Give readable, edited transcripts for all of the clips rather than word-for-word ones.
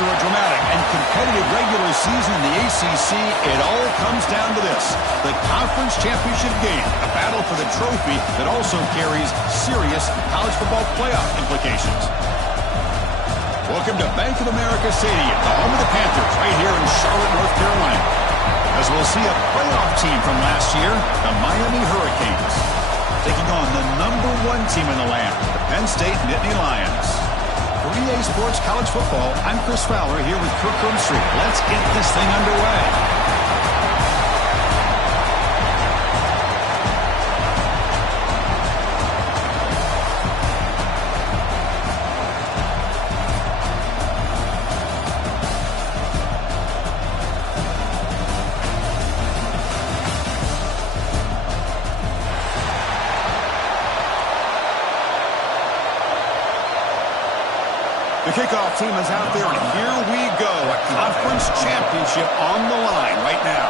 After a dramatic and competitive regular season in the ACC, it all comes down to this: the conference championship game, a battle for the trophy that also carries serious college football playoff implications. Welcome to Bank of America Stadium, the home of the Panthers, right here in Charlotte, North Carolina. As we'll see a playoff team from last year, the Miami Hurricanes, taking on the #1 team in the land, the Penn State Nittany Lions. For EA Sports College Football, I'm Chris Fowler here with Kirk Herbstreit. Let's get this thing underway. The kickoff team is out there, and here we go. A conference championship on the line right now.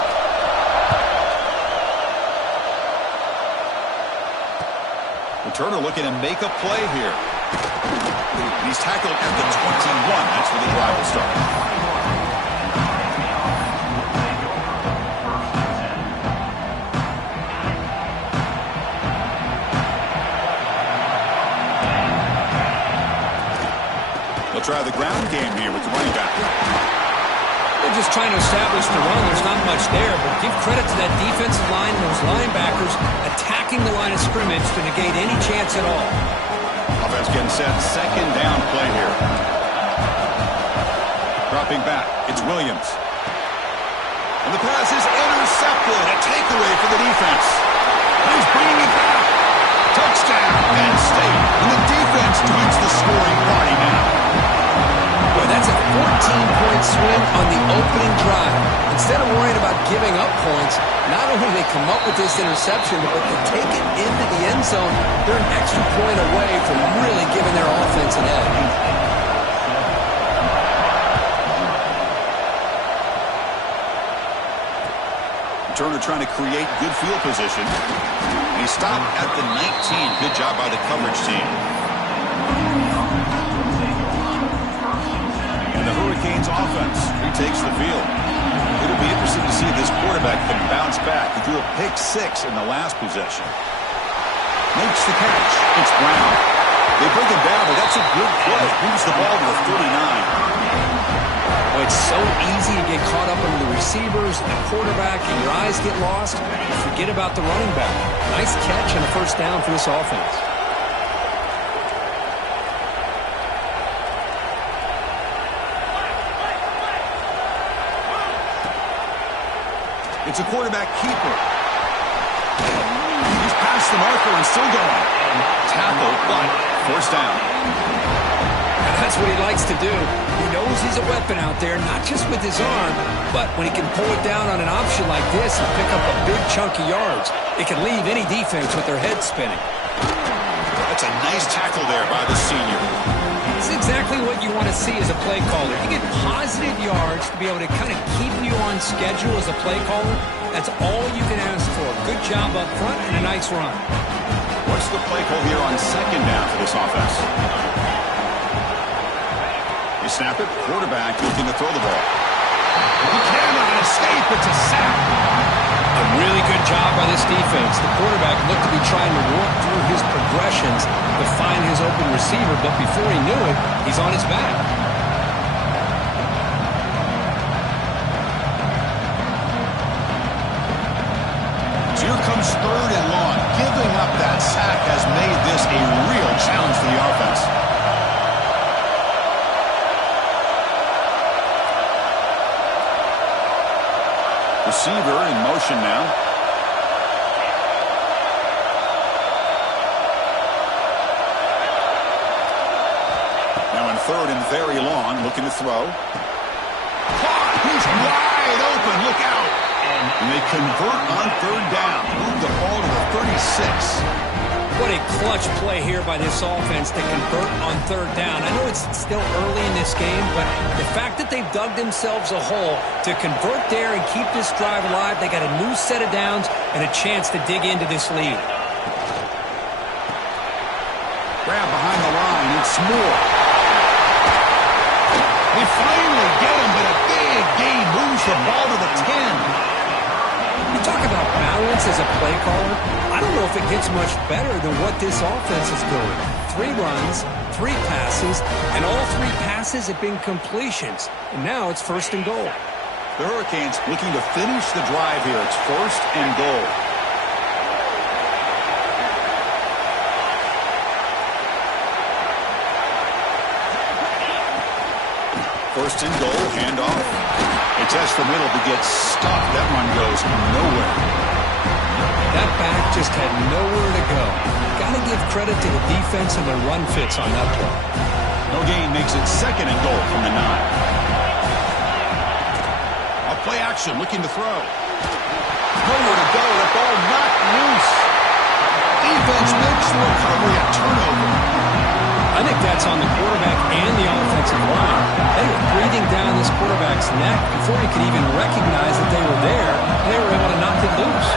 Returner looking to make a play here. He's tackled at the 21. That's where the drive will start. Try the ground game here with the running back. They're just trying to establish the run. There's not much there, but give credit to that defensive line and those linebackers attacking the line of scrimmage to negate any chance at all. Offense getting set. Second down play here. Dropping back. It's Williams. And the pass is intercepted. A takeaway for the defense. And he's bringing it back. Touchdown, Penn State. And the defense joins the scoring party now. Boy, that's a 14-point swing on the opening drive. Instead of worrying about giving up points, not only do they come up with this interception, but they take it into the end zone. They're an extra point away from really giving their offense an edge. Turner trying to create good field position. He stopped at the 19. Good job by the coverage team. And the Hurricanes offense retakes the field. It'll be interesting to see if this quarterback can bounce back. He threw a pick 6 in the last possession. Makes the catch. It's Brown. They bring him down, but that's a good play. Moves the ball to the 39. Well, it's so easy to get caught up in the receivers and the quarterback, and your eyes get lost. You forget about the running back. Nice catch and a first down for this offense. It's a quarterback keeper. He's past the marker and still going. Tackle, but first down. And that's what he likes to do. He knows he's a weapon out there, not just with his arm, but when he can pull it down on an option like this and pick up a big chunk of yards, it can leave any defense with their head spinning. That's a nice tackle there by the senior. It's exactly what you want to see as a play caller. You get positive yards to be able to kind of keep you on schedule as a play caller. That's all you can ask for. Good job up front and a nice run. What's the play call here on second down for this offense? You snap it. Quarterback looking to throw the ball. He cannot escape. It's a sack. A really good job by this defense. The quarterback looked to be trying to work through his progressions to find his open receiver, but before he knew it, he's on his back. So here comes third and long. Giving up that sack has made this a real challenge for the offense. Receiver in motion now. Now in third and very long, looking to throw. Caught! He's wide open. Look out! And they convert on third down. Move the ball to the 36. What a clutch play here by this offense to convert on third down. I know it's still early in this game, but the fact that they've dug themselves a hole to convert there and keep this drive alive, they got a new set of downs and a chance to dig into this lead. Grab behind the line. It's Moore. They finally get him, but a big gain moves the ball to the 10. You talk about balance as a play caller. I don't know if it gets much better than what this offense is doing. 3 runs, 3 passes, and all 3 passes have been completions. And now it's 1st and goal. The Hurricanes looking to finish the drive here. It's 1st and goal. First and goal, handoff. They test the middle to get stuck. That run goes nowhere. That back just had nowhere to go. Got to give credit to the defense and their run fits on that play. No gain makes it 2nd and goal from the 9. A play action, looking to throw. Nowhere to go. The ball knocked loose. Defense makes the recovery a turnover. I think that's on the quarterback and the offensive line. They were breathing down this quarterback's neck before he could even recognize that they were there, and they were able to knock it loose.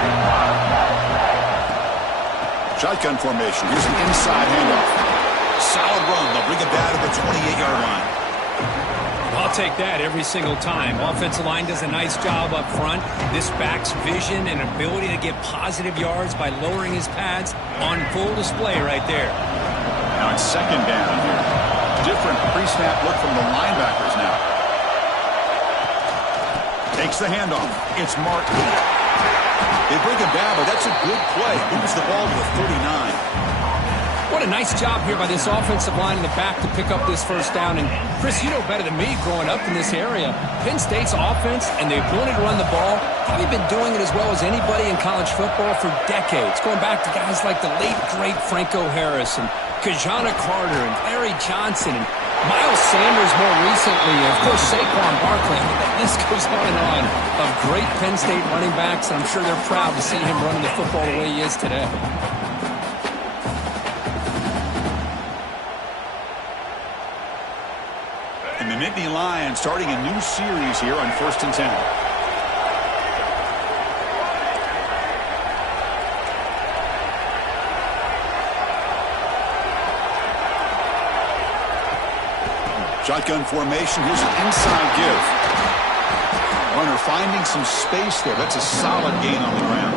Shotgun formation. Here's an inside handoff. Solid run. They'll bring it down to the 28-yard line. I'll take that every single time. Offensive line does a nice job up front. This back's vision and ability to get positive yards by lowering his pads on full display right there. Now it's 2nd down here. Different pre-snap look from the linebackers now. Takes the handoff. It's Martin. They bring him down, but that's a good play. Moves the ball to the 39. What a nice job here by this offensive line in the back to pick up this 1st down. And, Chris, you know better than me growing up in this area. Penn State's offense and the ability to run the ball, probably been doing it as well as anybody in college football for decades, going back to guys like the late, great Franco Harris and Kajana Carter and Larry Johnson and Miles Sanders more recently, and, of course, Saquon Barkley. The list goes on and on of great Penn State running backs, and I'm sure they're proud to see him running the football the way he is today. And the Nittany Lions starting a new series here on 1st and 10. Shotgun formation. Here's an inside give. Runner finding some space there. That's a solid gain on the ground.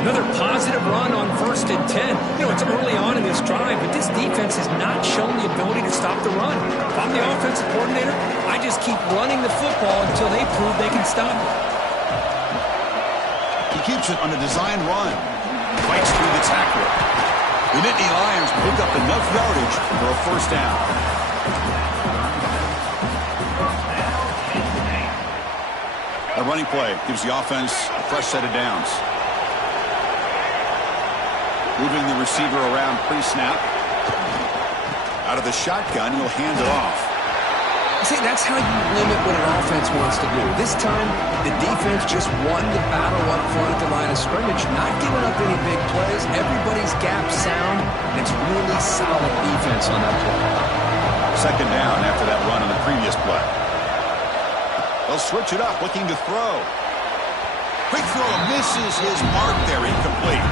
Another positive run on 1st and 10. You know, it's early on in this drive, but this defense has not shown the ability to stop the run. If I'm the offensive coordinator, I just keep running the football until they prove they can stop it. He keeps it on a design run. Fights through the tackler. The Nittany Lions pick up enough yardage for a 1st down. A running play gives the offense a fresh set of downs. Moving the receiver around pre-snap. Out of the shotgun, he'll hand it off. See, that's how you limit what an offense wants to do. This time, the defense just won the battle up front at the line of scrimmage, not giving up any big plays. Everybody's gap sound. It's really solid defense on that play. 2nd down after that run on the previous play. They'll switch it up, looking to throw. Quick throw misses his mark there, incomplete.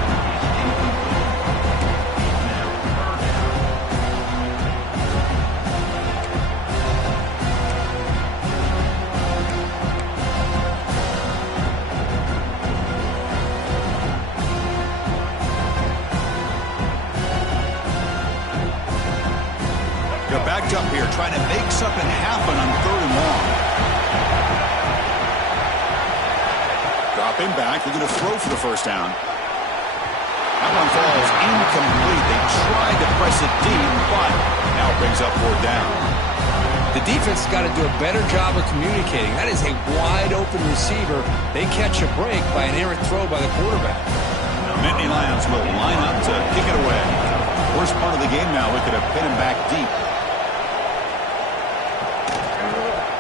They're backed up here, trying to make something happen on 3rd and long. Dropping back, they're going to throw for the 1st down. That one falls incomplete. They tried to press it deep, but now it brings up 4th down. The defense has got to do a better job of communicating. That is a wide-open receiver. They catch a break by an errant throw by the quarterback. Now, Nittany Lions will line up to kick it away. Worst part of the game now, we could have pin him back deep.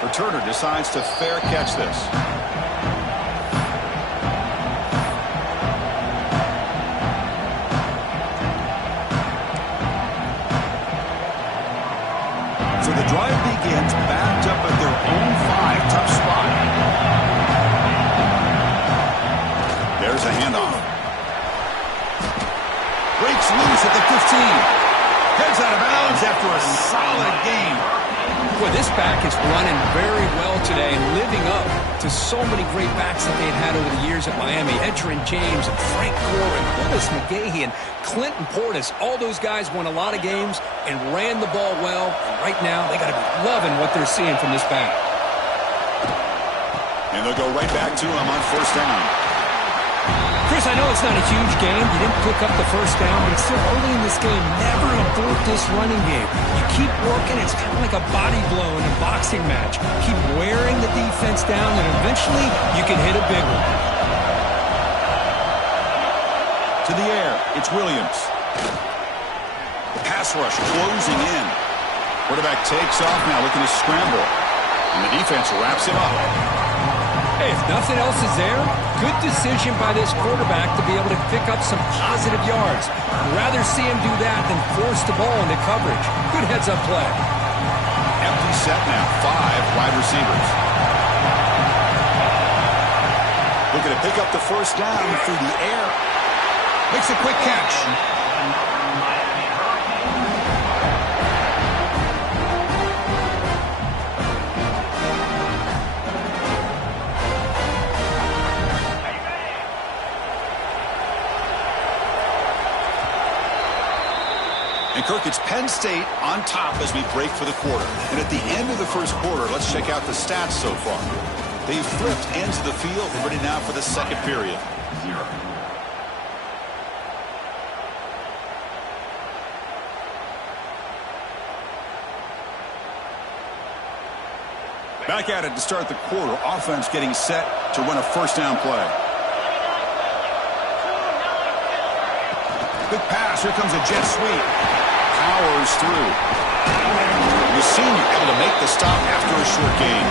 Returner decides to fair catch this. So the drive begins backed up at their own 5. Tough spot. There's a handoff. Breaks loose at the 15. Heads out of bounds after a solid gain. Boy, this back is running very well today and living up to so many great backs that they've had over the years at Miami. Edgerrin James and Frank Gore and Willis McGahee and Clinton Portis. All those guys won a lot of games and ran the ball well. And right now, they got to be loving what they're seeing from this back. And they'll go right back to him on first down. Chris, I know it's not a huge game. You didn't pick up the first down, but it's still early in this game. Never abort this running game. You keep working. It's kind of like a body blow in a boxing match. Keep wearing the defense down, and eventually you can hit a big one. To the air, it's Williams. The pass rush closing in. Quarterback takes off now, looking to scramble. And the defense wraps him up. Hey, if nothing else is there, good decision by this quarterback to be able to pick up some positive yards. I'd rather see him do that than force the ball into coverage. Good heads-up play. Empty set now, 5 wide receivers. Looking to pick up the first down through the air. Makes a quick catch. And Kirk, it's Penn State on top as we break for the quarter. And at the end of the first quarter, let's check out the stats so far. They've flipped ends of the field, ready now for the second period. Back at it to start the quarter. Offense getting set to run a first down play. Big pass. Here comes a jet sweep. Powers through. The senior able to make the stop after a short gain.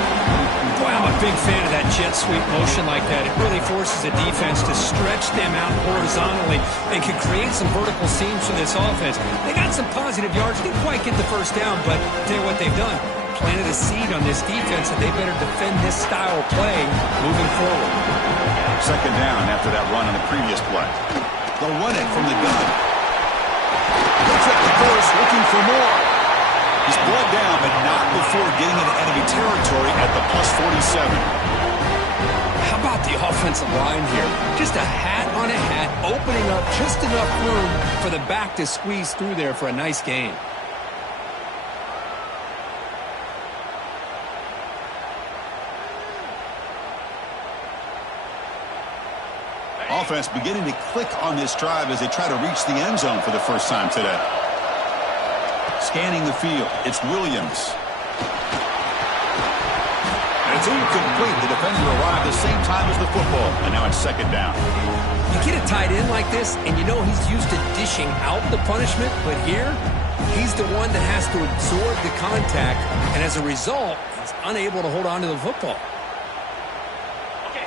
Boy, I'm a big fan of that jet sweep motion like that. It really forces the defense to stretch them out horizontally and can create some vertical seams for this offense. They got some positive yards. Didn't quite get the first down, but tell you what they've done. Planted a seed on this defense that they better defend this style of play moving forward. Second down after that run on the previous play. They'll run it from the gun. Looks at the course, looking for more. He's brought down, but not before getting into enemy territory at the +47. How about the offensive line here? Just a hat on a hat, opening up just enough room for the back to squeeze through there for a nice gain. Offense beginning to click on this drive as they try to reach the end zone for the first time today. Scanning the field, it's Williams. And it's incomplete. The defender arrived the same time as the football, and now it's second down. You get a tight end like this, and you know he's used to dishing out the punishment, but here, he's the one that has to absorb the contact, and as a result, he's unable to hold on to the football.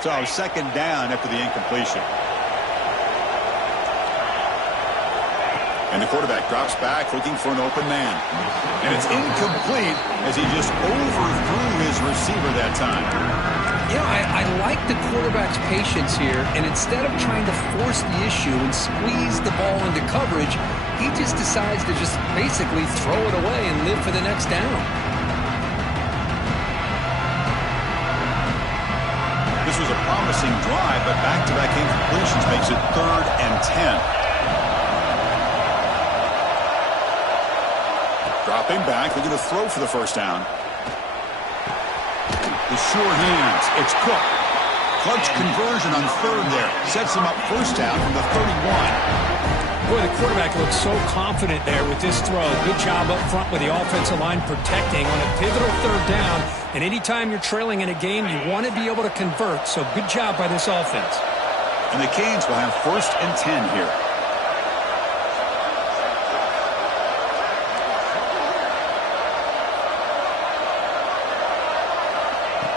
So second down after the incompletion. And the quarterback drops back looking for an open man. And it's incomplete as he just overthrew his receiver that time. You know, I like the quarterback's patience here, and instead of trying to force the issue and squeeze the ball into coverage, he just decides to just basically throw it away and live for the next down. This was a promising drive, but back-to-back incompletions makes it 3rd and 10. Dropping back, they're going to throw for the first down. The sure hands, it's Cook. Clutch conversion on 3rd there. Sets him up first down from the 31. Boy, the quarterback looks so confident there with this throw. Good job up front with the offensive line protecting on a pivotal 3rd down. And anytime you're trailing in a game, you want to be able to convert. So good job by this offense. And the Canes will have 1st and 10 here.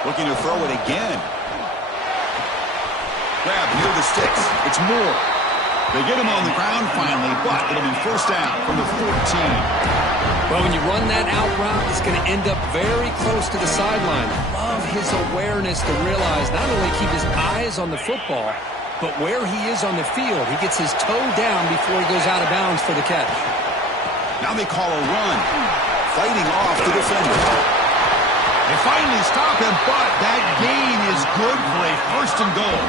Looking to throw it again. Grab near the sticks. It's Moore. They get him on the ground finally, but it'll be first down from the 14. Well, when you run that out route, it's going to end up very close to the sideline. Love his awareness to realize not only keep his eyes on the football, but where he is on the field. He gets his toe down before he goes out of bounds for the catch. Now they call a run. Fighting off the defender. They finally stop him, but that gain is good for a first and goal.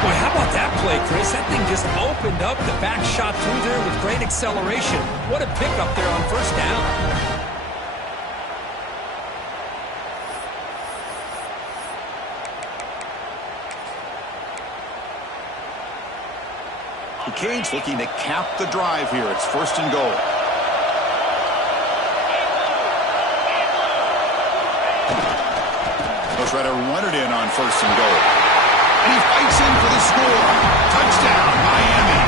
Boy, how about that play, Chris? That thing just opened up. The back shot through there with great acceleration. What a pickup there on first down. The Canes looking to cap the drive here. It's first and goal. They'll try to run it in on first and goal. And he fights in for the score. Touchdown, Miami.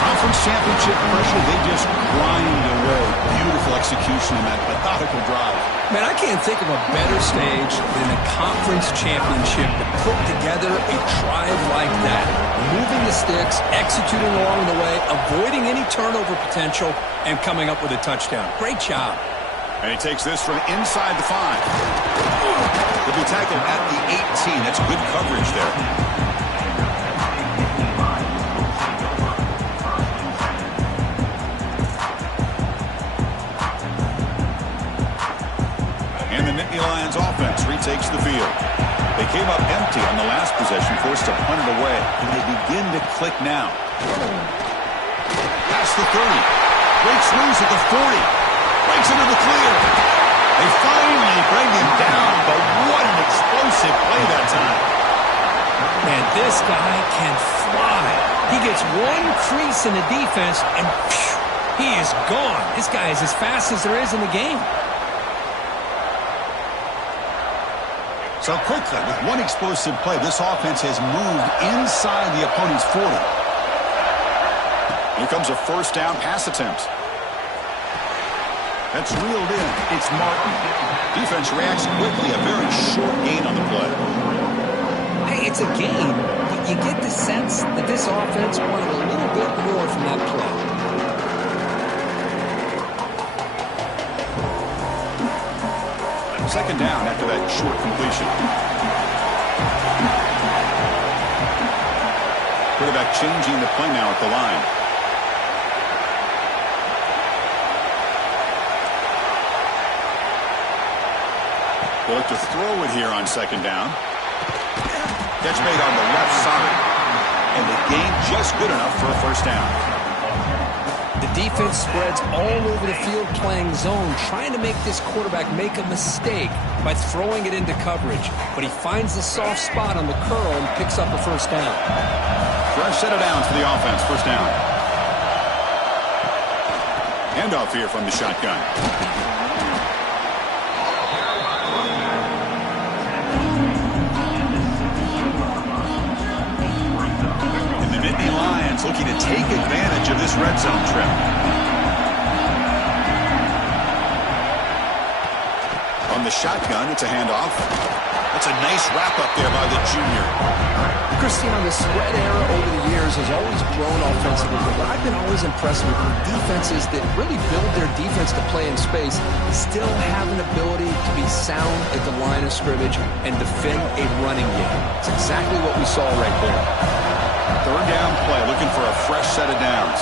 Conference championship pressure, they just grind away. Beautiful execution in that methodical drive. Man, I can't think of a better stage than a conference championship to put together a drive like that. Moving the sticks, executing along the way, avoiding any turnover potential, and coming up with a touchdown. Great job. And he takes this from inside the 5. He'll be tackled at the 18. That's good coverage there. And the Nittany Lions offense retakes the field. They came up empty on the last possession, forced to punt it away. And they begin to click now. Past the 30. Breaks loose at the 40. Breaks into the clear. They finally bring him down, but what an explosive play that time. Man, this guy can fly. He gets one crease in the defense, and phew, he is gone. This guy is as fast as there is in the game. So quickly, with one explosive play, this offense has moved inside the opponent's 40. Here comes a first down pass attempt. That's reeled in. It's Martin. Defense reacts quickly. A very short gain on the play. Hey, it's a gain, but you get the sense that this offense wanted a little bit more from that play. Second down after that short completion. Quarterback changing the play now at the line. They'll look to throw it here on second down. Catch made on the left side. And the gain just good enough for a first down. The defense spreads all over the field playing zone, trying to make this quarterback make a mistake by throwing it into coverage. But he finds the soft spot on the curl and picks up a first down. Fresh set of downs for the offense. First down. Handoff here from the shotgun. Lions looking to take advantage of this red zone trip. On the shotgun, it's a handoff. That's a nice wrap-up there by the junior. Christian, the spread era over the years has always grown offensively, but I've been always impressed with defenses that really build their defense to play in space, still have an ability to be sound at the line of scrimmage and defend a running game. It's exactly what we saw right there. Third down play, looking for a fresh set of downs.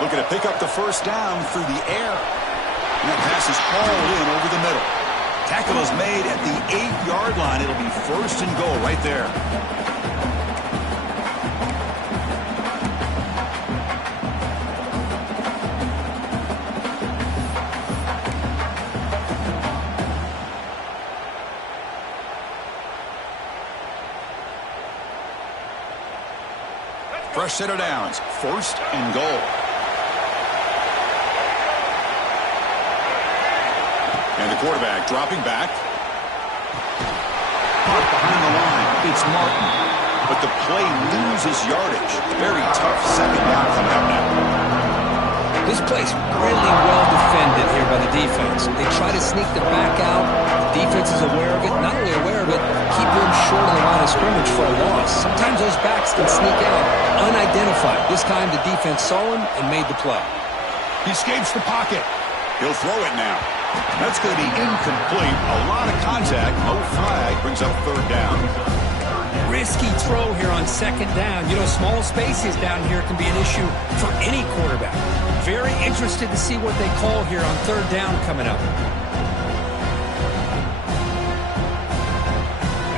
Looking to pick up the first down through the air. And that pass is hauled in over the middle. Tackle is made at the 8-yard line. It'll be first and goal right there. Fresh set of downs. First and goal. And the quarterback dropping back. Caught behind the line. It's Martin. But the play loses yardage. Very tough second down coming up now. This play's really well defended here by the defense. They try to sneak the back out. The defense is aware of it. Not only aware of it, keep him short of the line of scrimmage for a loss. Sometimes those backs can sneak out unidentified. This time the defense saw him and made the play. He escapes the pocket. He'll throw it now. That's going to be incomplete. A lot of contact. No flag. Brings up third down. Risky throw here on second down. You know, small spaces down here can be an issue for any quarterback. Very interested to see what they call here on third down coming up.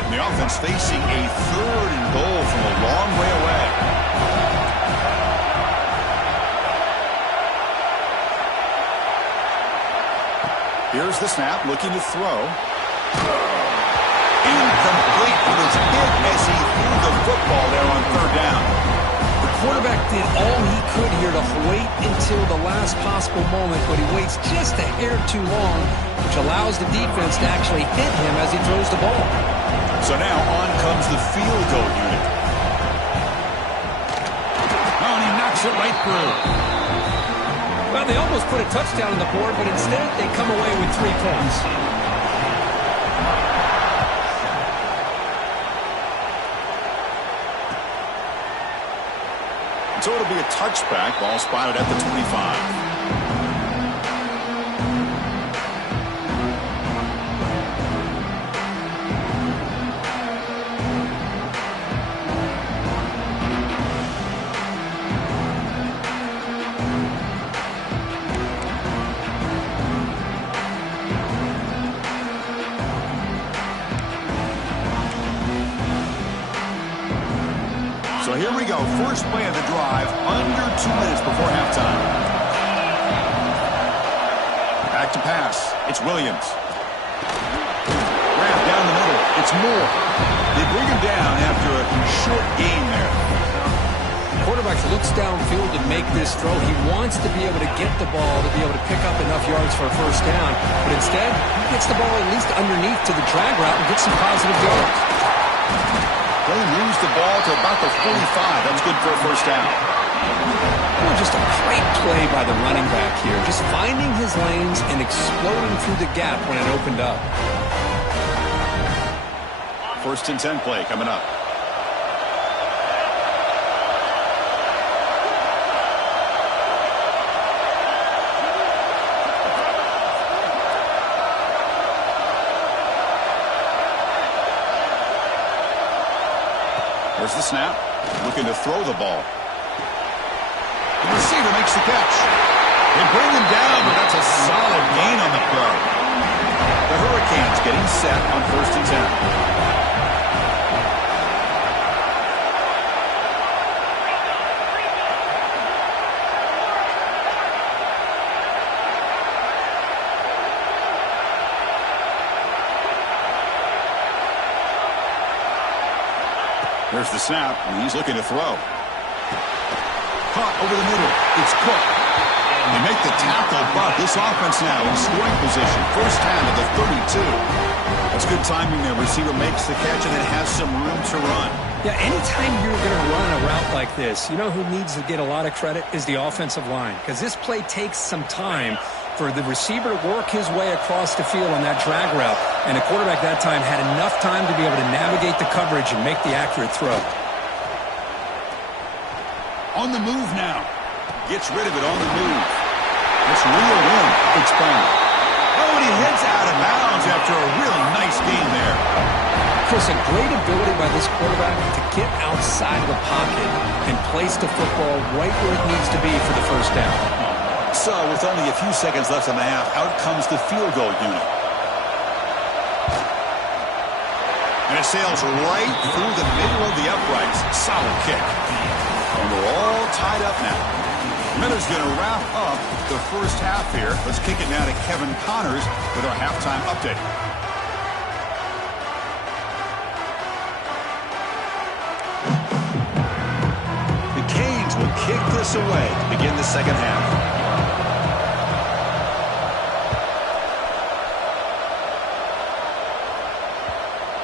And the offense facing a 3rd and goal from a long way away. Here's the snap, looking to throw. Incomplete, but it's hit as he threw the football there on third down. The quarterback did all he could here to wait until the last possible moment, but he waits just a hair too long, which allows the defense to actually hit him as he throws the ball. So now on comes the field goal unit. Oh, and he knocks it right through. Well, they almost put a touchdown on the board, but instead they come away with 3 points. So it'll be a touchback. Ball spotted at the 25. So here we go. First play of the drive, under 2 minutes before halftime. Back to pass. It's Williams. Grab down the middle. It's Moore. They bring him down after a short gain there. The quarterback looks downfield to make this throw. He wants to be able to get the ball to be able to pick up enough yards for a first down. But instead, he gets the ball at least underneath to the drag route and gets some positive yards. They moves the ball to about the 45. That's good for a first down. Oh, just a great play by the running back here. Just finding his lanes and exploding through the gap when it opened up. First and 10 play coming up. There's the snap. Looking to throw the ball. The receiver makes the catch. They bring him down, but that's a solid gain on the play. The Hurricanes getting set on first and 10. There's the snap, and he's looking to throw. Caught over the middle. It's Cook. They make the tackle, but this offense now in scoring position. First down to the 32. That's good timing there. Receiver makes the catch and then has some room to run. Yeah, anytime you're going to run a route like this, you know who needs to get a lot of credit is the offensive line. Because this play takes some time for the receiver to work his way across the field on that drag route. And the quarterback that time had enough time to be able to navigate the coverage and make the accurate throw. On the move now. Gets rid of it on the move. It's reeled in. It's found. Oh, and he heads out of bounds after a really nice game there. Chris, a great ability by this quarterback to get outside of the pocket and place the football right where it needs to be for the first down. So, with only a few seconds left in the half, out comes the field goal unit. And it sails right through the middle of the uprights. Solid kick. And we're all tied up now. Miller's going to wrap up the first half here. Let's kick it now to Kevin Connors with our halftime update. The Canes will kick this away to begin the second half.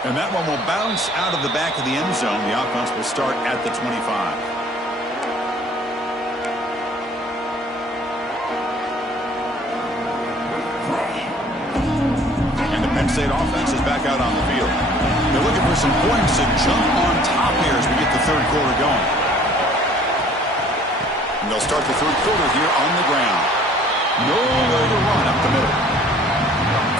And that one will bounce out of the back of the end zone. The offense will start at the 25. And the Penn State offense is back out on the field. They're looking for some points to jump on top here as we get the third quarter going. And they'll start the third quarter here on the ground. Nowhere to run up the middle.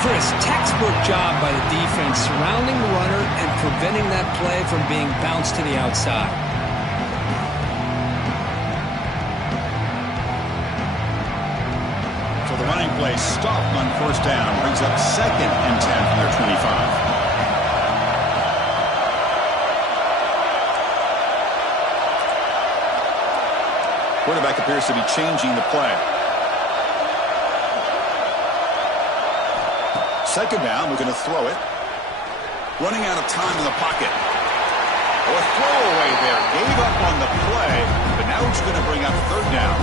Chris, textbook job by the defense surrounding the runner and preventing that play from being bounced to the outside. So the running play stopped on first down. Brings up 2nd and 10 from their 25. Quarterback appears to be changing the play. 2nd down, we're going to throw it. Running out of time in the pocket. Oh, a throwaway there. Gave up on the play, but now it's going to bring up 3rd down.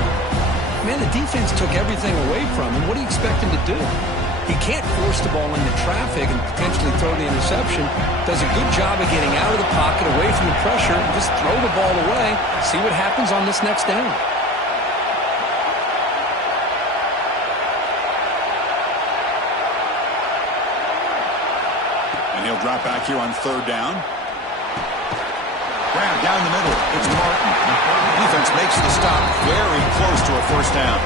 Man, the defense took everything away from him. What do you expect him to do? He can't force the ball into traffic and potentially throw the interception. Does a good job of getting out of the pocket, away from the pressure, and just throw the ball away. See what happens on this next down. And he'll drop back here on 3rd down. Grab down the middle. It's Martin. Defense makes the stop very close to a 1st down.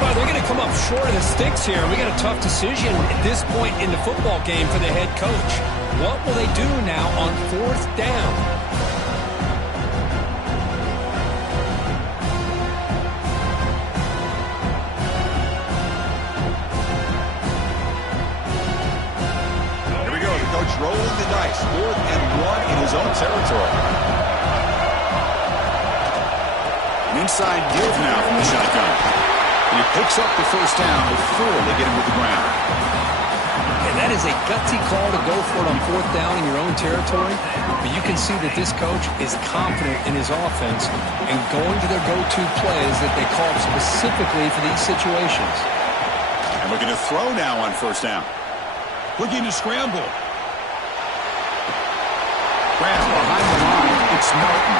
Well, they're going to come up short of the sticks here. We got a tough decision at this point in the football game for the head coach. What will they do now on 4th down? Here we go. The coach rolling the dice. 4th and 1 in his own territory. An inside give now from the shotgun. And he picks up the 1st down before they get him to the ground. And that is a gutsy call to go for it on 4th down in your own territory. But you can see that this coach is confident in his offense and going to their go-to plays that they called specifically for these situations. And we're going to throw now on 1st down. Looking to scramble. Grant behind the line. It's Martin.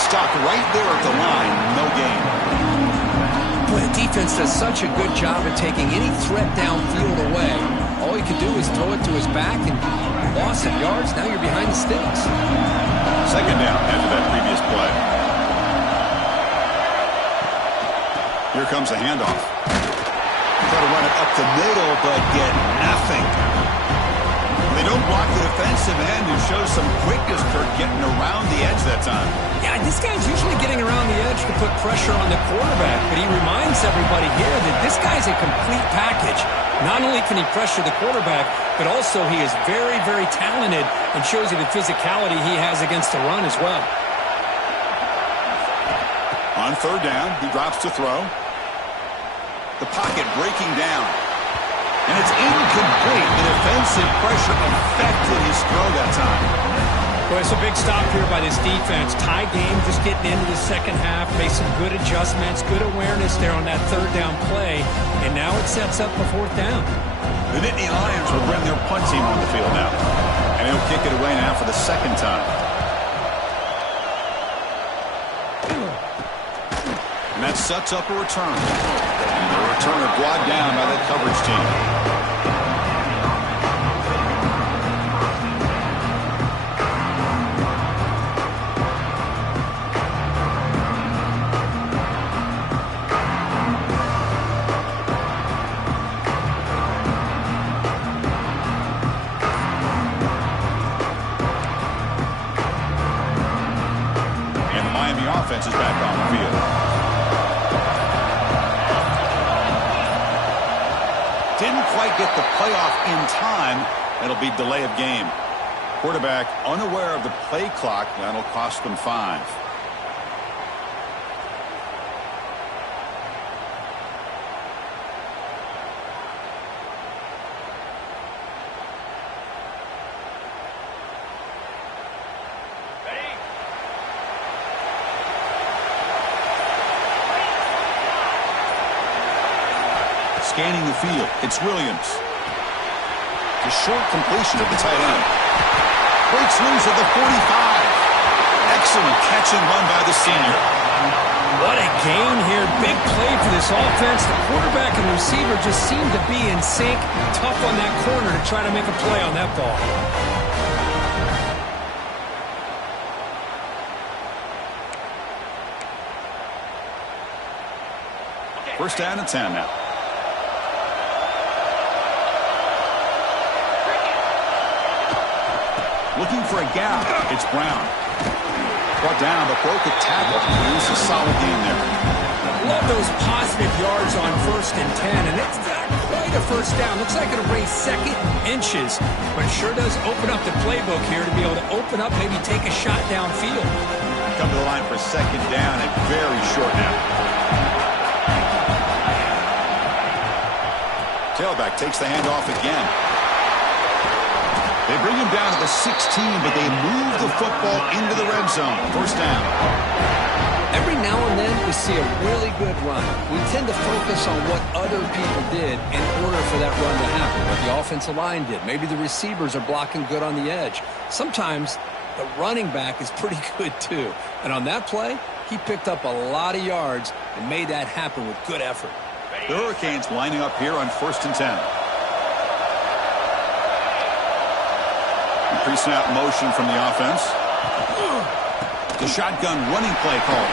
Stopped right there at the line. No gain. Boy, the defense does such a good job of taking any threat downfield away. All he could do is throw it to his back and loss of yards. Now you're behind the sticks. 2nd down after that previous play. Here comes a handoff. Try to run it up the middle, but get nothing. They don't block the defensive end, who shows some quickness, Kirk, getting around the edge that time. Yeah, this guy's usually getting around the edge to put pressure on the quarterback, but he reminds everybody here that this guy's a complete package. Not only can he pressure the quarterback, but also he is very, very talented and shows you the physicality he has against the run as well. On 3rd down, he drops to throw. The pocket breaking down. And it's incomplete. The defensive pressure affected his throw that time. Well, it's a big stop here by this defense. Tie game, just getting into the 2nd half. Made some good adjustments, good awareness there on that 3rd down play. And now it sets up a 4th down. The Nittany Lions will bring their punt team on the field now. And he'll kick it away now for the 2nd time. And that sets up a return. And the returner brought down by that coverage team. Offense is back on the field. Didn't quite get the playoff in time. That'll be delay of game. Quarterback unaware of the play clock. That'll cost them 5. Scanning the field, it's Williams. The short completion of the tight end. Breaks loose at the 45. Excellent catch and run by the senior. What a gain here. Big play for this offense. The quarterback and receiver just seem to be in sync. Tough on that corner to try to make a play on that ball. First down and 10 now. Looking for a gap. It's Brown. Brought down, but broke a tackle. It's a solid game there. Love those positive yards on 1st and 10, and it's not quite a first down. Looks like it'll raise second inches, but it sure does open up the playbook here to be able to open up, maybe take a shot downfield. Come to the line for 2nd down and very short now. Tailback takes the handoff again. They bring him down to the 16, but they move the football into the red zone. 1st down. Every now and then we see a really good run. We tend to focus on what other people did in order for that run to happen, what the offensive line did. Maybe the receivers are blocking good on the edge. Sometimes the running back is pretty good too. And on that play, he picked up a lot of yards and made that happen with good effort. The Hurricanes lining up here on 1st and 10. Pre-snap motion from the offense. The shotgun running play called.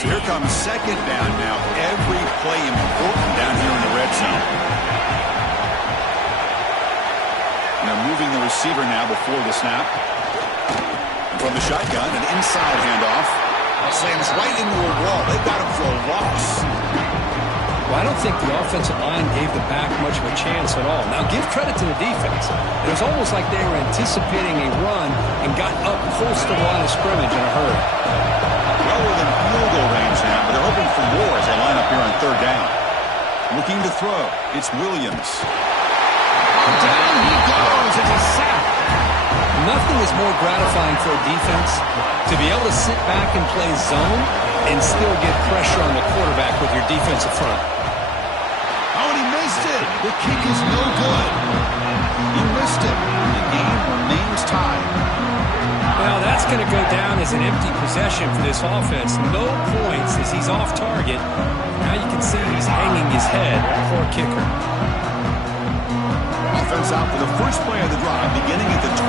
So here comes 2nd down now. Every play important down here in the red zone. Now moving the receiver now before the snap. From the shotgun, an inside handoff. Slams right into a wall. They've got him for a loss. Well, I don't think the offensive line gave the back much of a chance at all. Now, give credit to the defense. It was almost like they were anticipating a run and got up close to the line of scrimmage in a hurry. Well within field goal range now, but they're hoping for more as they line up here on 3rd down. Looking to throw. It's Williams. Down he goes. It's a sack. Nothing is more gratifying for a defense to be able to sit back and play zone and still get pressure on the quarterback with your defensive front. Oh, and he missed it. The kick is no good. He missed it. The game remains tied. Well, that's going to go down as an empty possession for this offense. No points as he's off target. Now you can see he's hanging his head. Poor kicker. Offense out for the first play of the drive, beginning at the 22.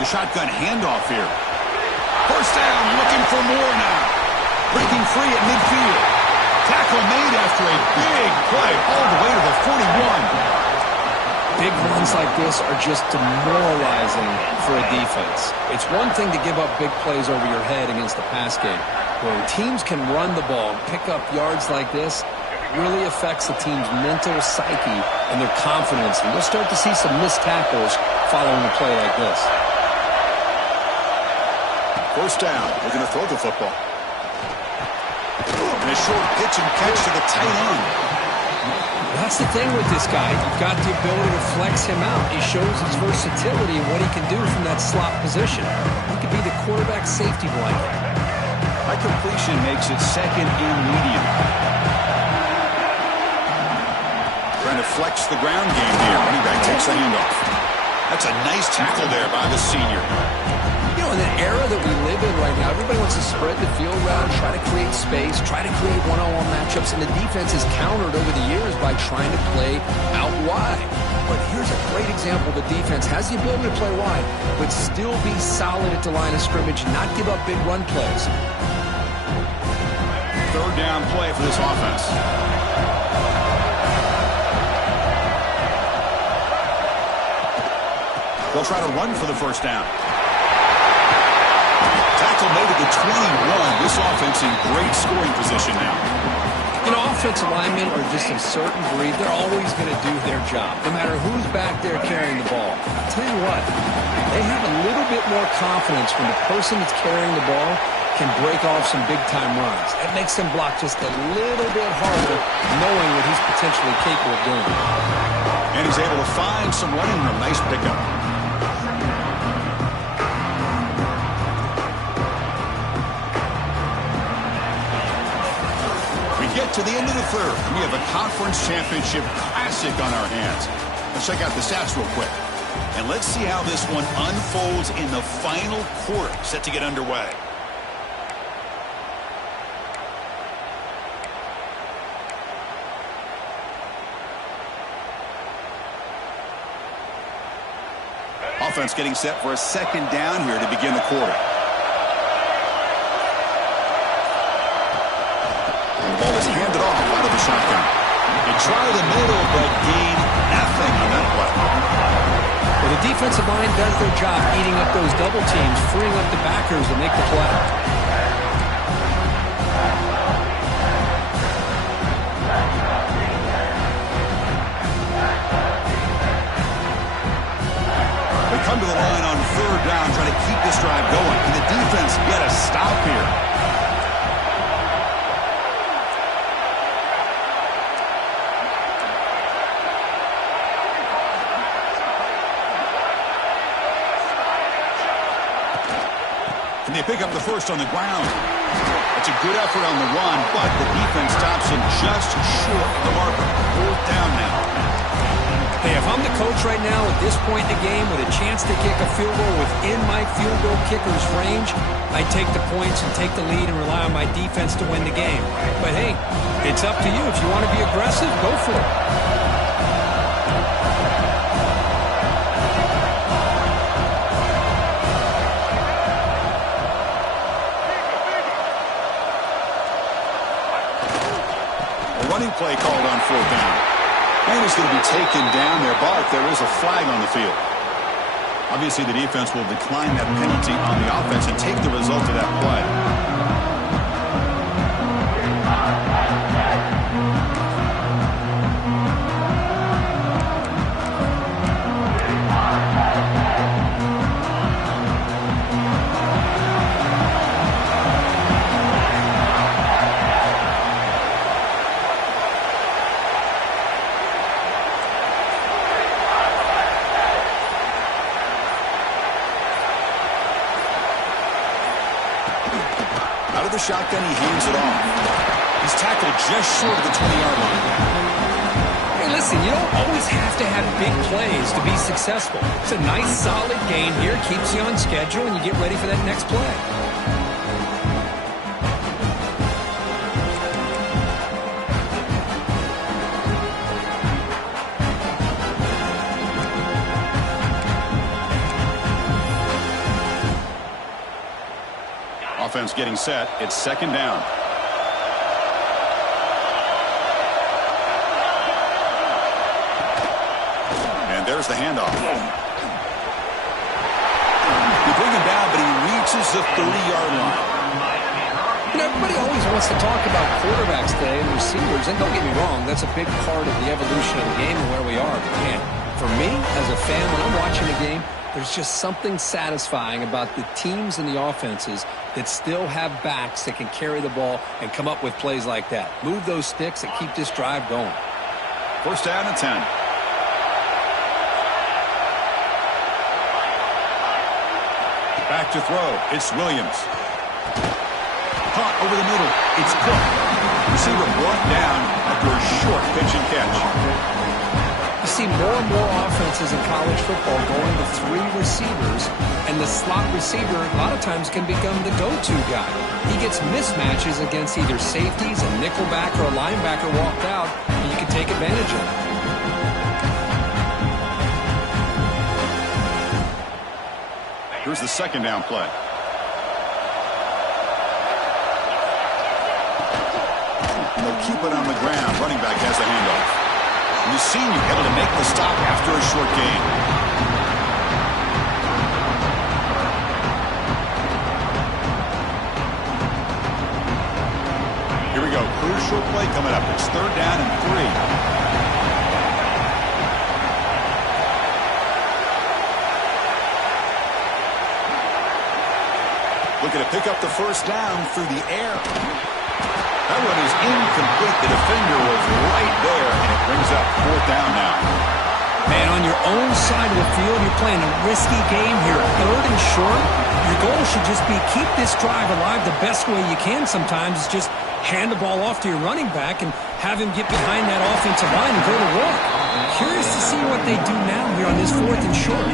The shotgun handoff here. 1st down, looking for more now. Breaking free at midfield. Tackle made after a big play all the way to the 41. Big runs like this are just demoralizing for a defense. It's one thing to give up big plays over your head against the pass game. When teams can run the ball and pick up yards like this, it really affects the team's mental psyche and their confidence. And you'll start to see some missed tackles following a play like this. 1st down. They're going to throw the football. And a short pitch and catch to the tight end. That's the thing with this guy. You've got the ability to flex him out. He shows his versatility and what he can do from that slot position. He could be the quarterback safety blanket. That completion makes it 2nd and medium. Trying to flex the ground game here. Running back takes the handoff. That's a nice tackle there by the senior. You know, in the era that we live in right now, everybody wants to spread the field around, try to create space, try to create one-on-one matchups, and the defense is countered over the years by trying to play out wide. But here's a great example. The defense has the ability to play wide, but still be solid at the line of scrimmage, not give up big run plays. 3rd down play for this offense. They'll try to run for the 1st down. Tackle made at the 21. This offense in great scoring position now. You know, offensive linemen are just a certain breed. They're always going to do their job, no matter who's back there carrying the ball. I'll tell you what, they have a little bit more confidence when the person that's carrying the ball can break off some big-time runs. That makes them block just a little bit harder, knowing what he's potentially capable of doing. And he's able to find some running room. Nice pickup. To the end of the 3rd, we have a conference championship classic on our hands. Let's check out the stats real quick. And let's see how this one unfolds in the final quarter, set to get underway. Offense getting set for a second down here to begin the quarter. And the ball is handed off out of the shotgun. They try the middle, but gain nothing on that play. Well, the defensive line does their job eating up those double teams, freeing up the backers to make the play. They come to the line on third down, trying to keep this drive going. Can the defense get a stop here? And they pick up the first on the ground. It's a good effort on the run, but the defense stops him just short of the marker. Fourth down now. Hey, if I'm the coach right now at this point in the game with a chance to kick a field goal within my field goal kicker's range, I take the points and take the lead and rely on my defense to win the game. But hey, it's up to you. If you want to be aggressive, go for it. Running play called on fourth down. And he's going to be taken down there, but there is a flag on the field. Obviously, the defense will decline that penalty on the offense and take the result of that play. Out of the shotgun, he hands it off. He's tackled just short of the 20-yard line. Hey, listen, you don't always have to have big plays to be successful. It's a nice, solid gain here, keeps you on schedule, and you get ready for that next play. Offense getting set. It's second down. And there's the handoff. You bring him down, but he reaches the 30-yard line. You know, everybody always wants to talk about quarterbacks today and receivers, and don't get me wrong, that's a big part of the evolution of the game and where we are. But man, for me, as a fan, when I'm watching a game, there's just something satisfying about the teams and the offenses that still have backs that can carry the ball and come up with plays like that. Move those sticks and keep this drive going. First down and 10. Back to throw. It's Williams. Caught over the middle. It's Cook. Receiver brought down after a short pitch and catch. You see more and more offenses in college football going to three receivers, and the slot receiver a lot of times can become the go-to guy. He gets mismatches against either safeties, a nickelback, or a linebacker walked out, and you can take advantage of it. Here's the second down play. And they'll keep it on the ground. Running back has the handoff. And the senior able to make the stop after a short gain. Here we go. Crucial play coming up. It's third down and 3. Looking to pick up the first down through the air. That one is incomplete. The defender was right there, and it brings up fourth down now. Man, on your own side of the field, you're playing a risky game here. Third and short, your goal should just be keep this drive alive the best way you can sometimes. Is just hand the ball off to your running back and have him get behind that offensive line and go to work. Curious to see what they do now here on this fourth and short.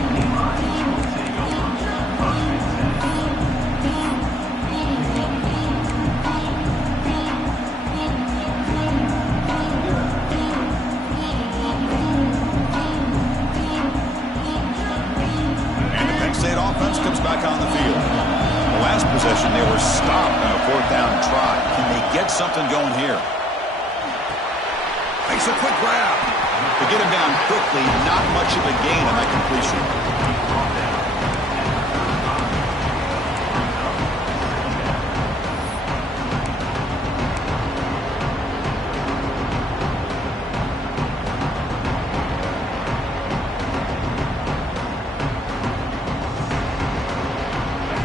comes back on the field. The last possession, they were stopped on a 4th down try. Can they get something going here? Makes a quick grab. They get him down quickly. Not much of a gain on that completion.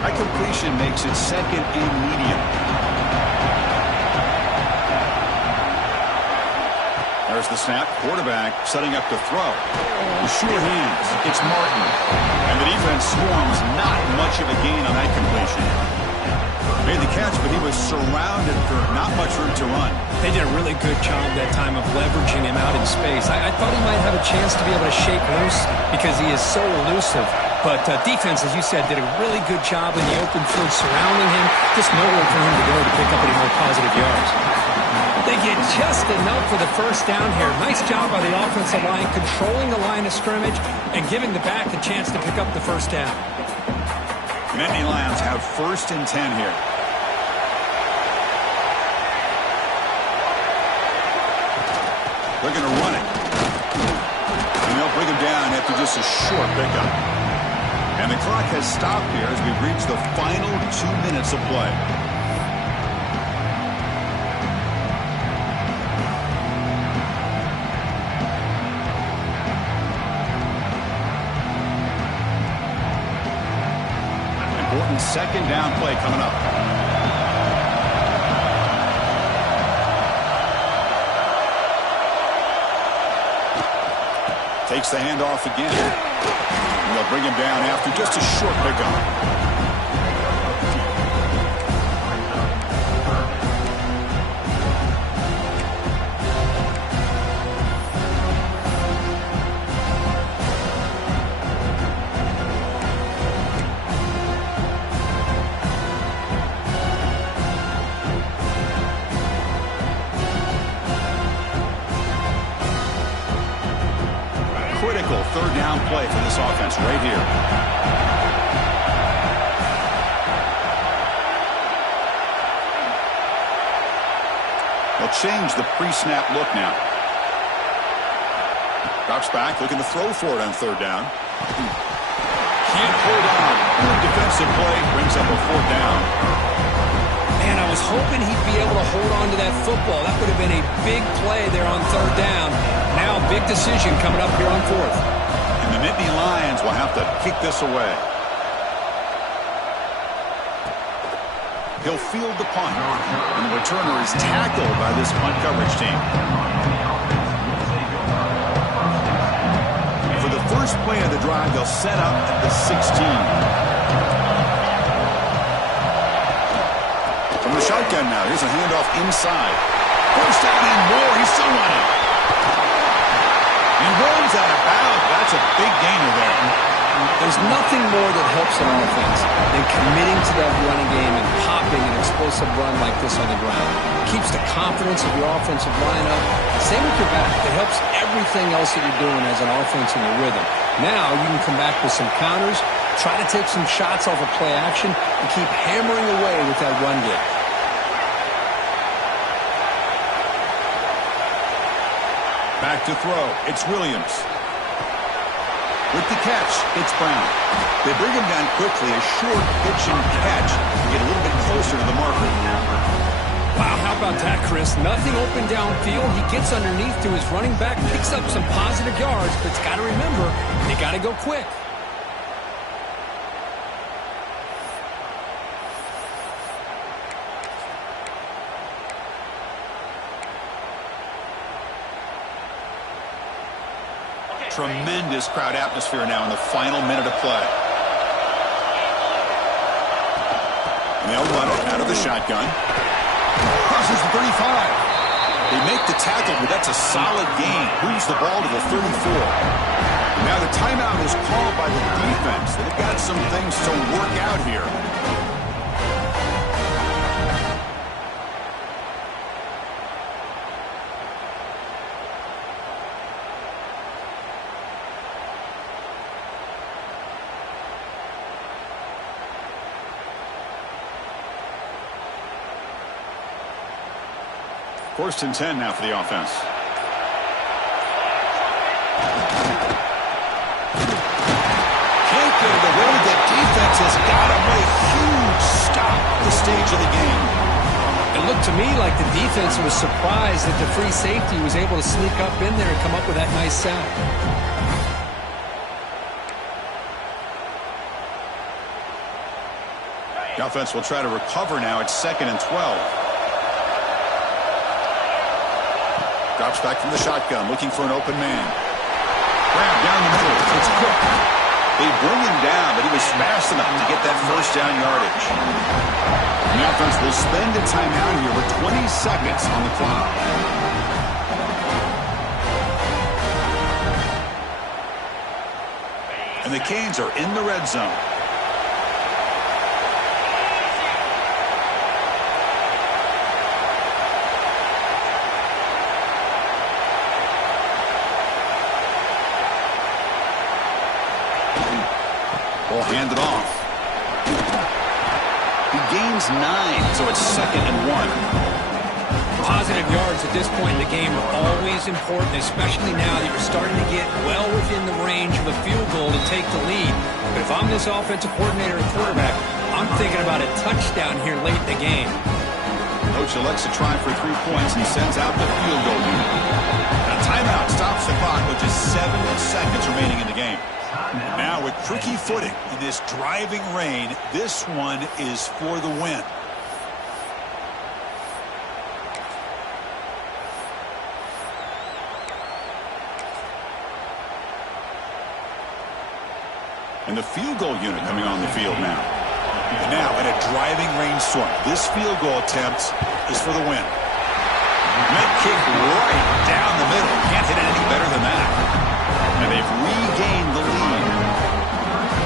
That completion makes it 2nd and medium. There's the snap. Quarterback setting up to throw. Sure hands. It's Martin. And the defense swarms. Not much of a gain on that completion. Made the catch, but he was surrounded for not much room to run. They did a really good job that time of leveraging him out in space. I thought he might have a chance to be able to shake loose because he is so elusive. But defense, as you said, did a really good job in the open field surrounding him. Just nowhere for him to go to pick up any more positive yards. They get just enough for the first down here. Nice job by the offensive line, controlling the line of scrimmage and giving the back a chance to pick up the first down. Nittany Lions have 1st and 10 here. They're going to run it. And they'll bring him down after just a short pickup. And the clock has stopped here as we reach the final 2 minutes of play. Important 2nd down play coming up. Takes the handoff again. And they'll bring him down after just a short pickup. Critical 3rd down play for this offense right here. They'll change the pre-snap look now. Drops back, looking to throw for it on 3rd down. Can't hold on. Good defensive play, brings up a 4th down. Man, I was hoping he'd be able to hold on to that football. That would have been a big play there on 3rd down. Now, big decision coming up here on 4th. And the Nittany Lions will have to kick this away. He'll field the punt. And the returner is tackled by this punt coverage team. For the first play of the drive, they'll set up at the 16. From the shotgun now, here's a handoff inside. 1st down and more. He's still running. He rolls out of bounds. That's a big gainer there. There's nothing more that helps an offense than committing to that running game and popping an explosive run like this on the ground. It keeps the confidence of your offensive line up. Same with your back. It helps everything else that you're doing as an offense in your rhythm. Now you can come back with some counters, try to take some shots off of play action, and keep hammering away with that run game. Back to throw. It's Williams. With the catch, it's Brown. They bring him down quickly. A short pitch and catch to get a little bit closer to the marker. Wow, how about that, Chris? Nothing open downfield. He gets underneath to his running back, picks up some positive yards, but it's got to remember, they got to go quick. Tremendous crowd atmosphere now in the final minute of play. And they'll run it out of the shotgun. Crosses the 35. They make the tackle, but that's a solid gain. Moves the ball to the 34. Now the timeout is called by the defense. They've got some things to work out here. First and 10 now for the offense. Can't get it away. The defense has got him. What a huge stop at the stage of the game. It looked to me like the defense was surprised that the free safety was able to sneak up in there and come up with that nice sack. The offense will try to recover now. It's 2nd and 12. Drops back from the shotgun, looking for an open man. Grab down the middle. It's Cook. They bring him down, but he was fast enough to get that first down yardage. And the offense will spend a timeout here with 20 seconds on the clock. And the Canes are in the red zone. Ball handed off. He gains 9, so it's 2nd and 1. Positive yards at this point in the game are always important, especially now that you're starting to get well within the range of a field goal to take the lead. But if I'm this offensive coordinator and quarterback, I'm thinking about a touchdown here late in the game. Coach elects to try for 3 points and sends out the field goal unit. A timeout stops the clock with just 7 seconds remaining in the game. Now with tricky footing in this driving rain, this one is for the win. And the field goal unit coming on the field now. And now in a driving rainstorm, this field goal attempt is for the win. Net kick right down the middle. Can't hit it any better than that. And they've regained the lead.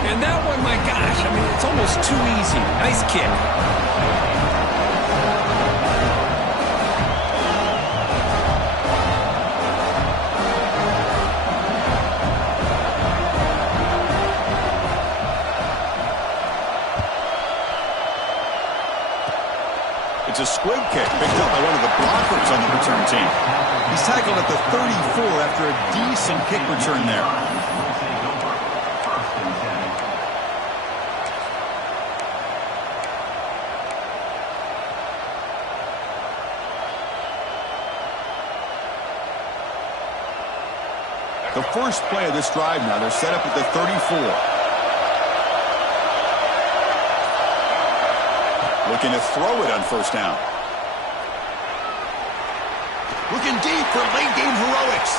And that one, my gosh, I mean, it's almost too easy. Nice kick. It's a squib kick picked up by one of the blockers on the return team. He's tackled at the 34 after a decent kick return there. The first play of this drive now, they're set up at the 34. Looking to throw it on first down. Looking deep for late-game heroics.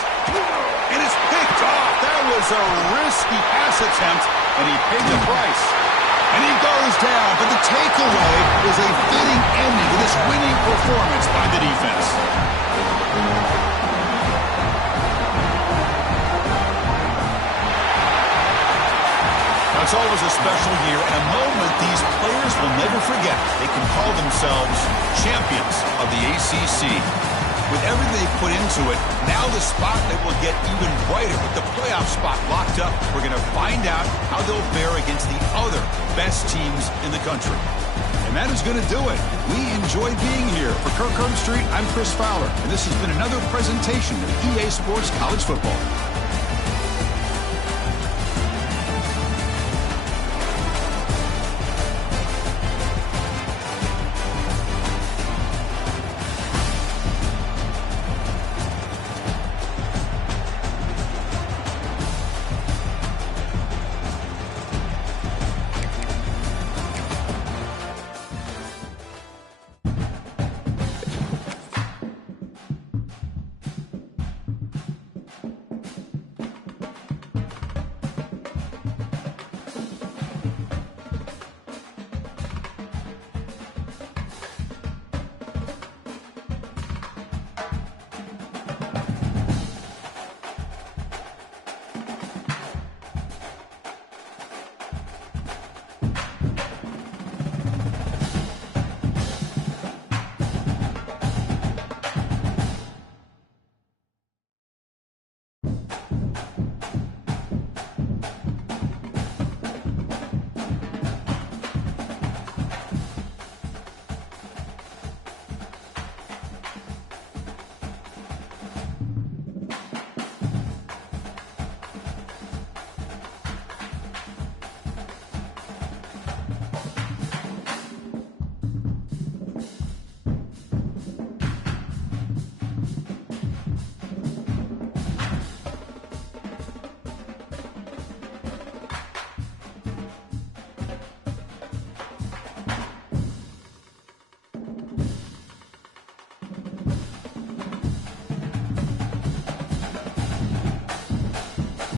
And it's picked off. That was a risky pass attempt, and he paid the price. And he goes down, but the takeaway is a fitting ending to this winning performance by the defense. It's always a special year and a moment these players will never forget. They can call themselves champions of the ACC. With everything they put into it, now the spotlight will get even brighter. With the playoff spot locked up, we're going to find out how they'll fare against the other best teams in the country. And that is going to do it. We enjoy being here. For Kirk Herbstreit, I'm Chris Fowler, and this has been another presentation of EA Sports College Football.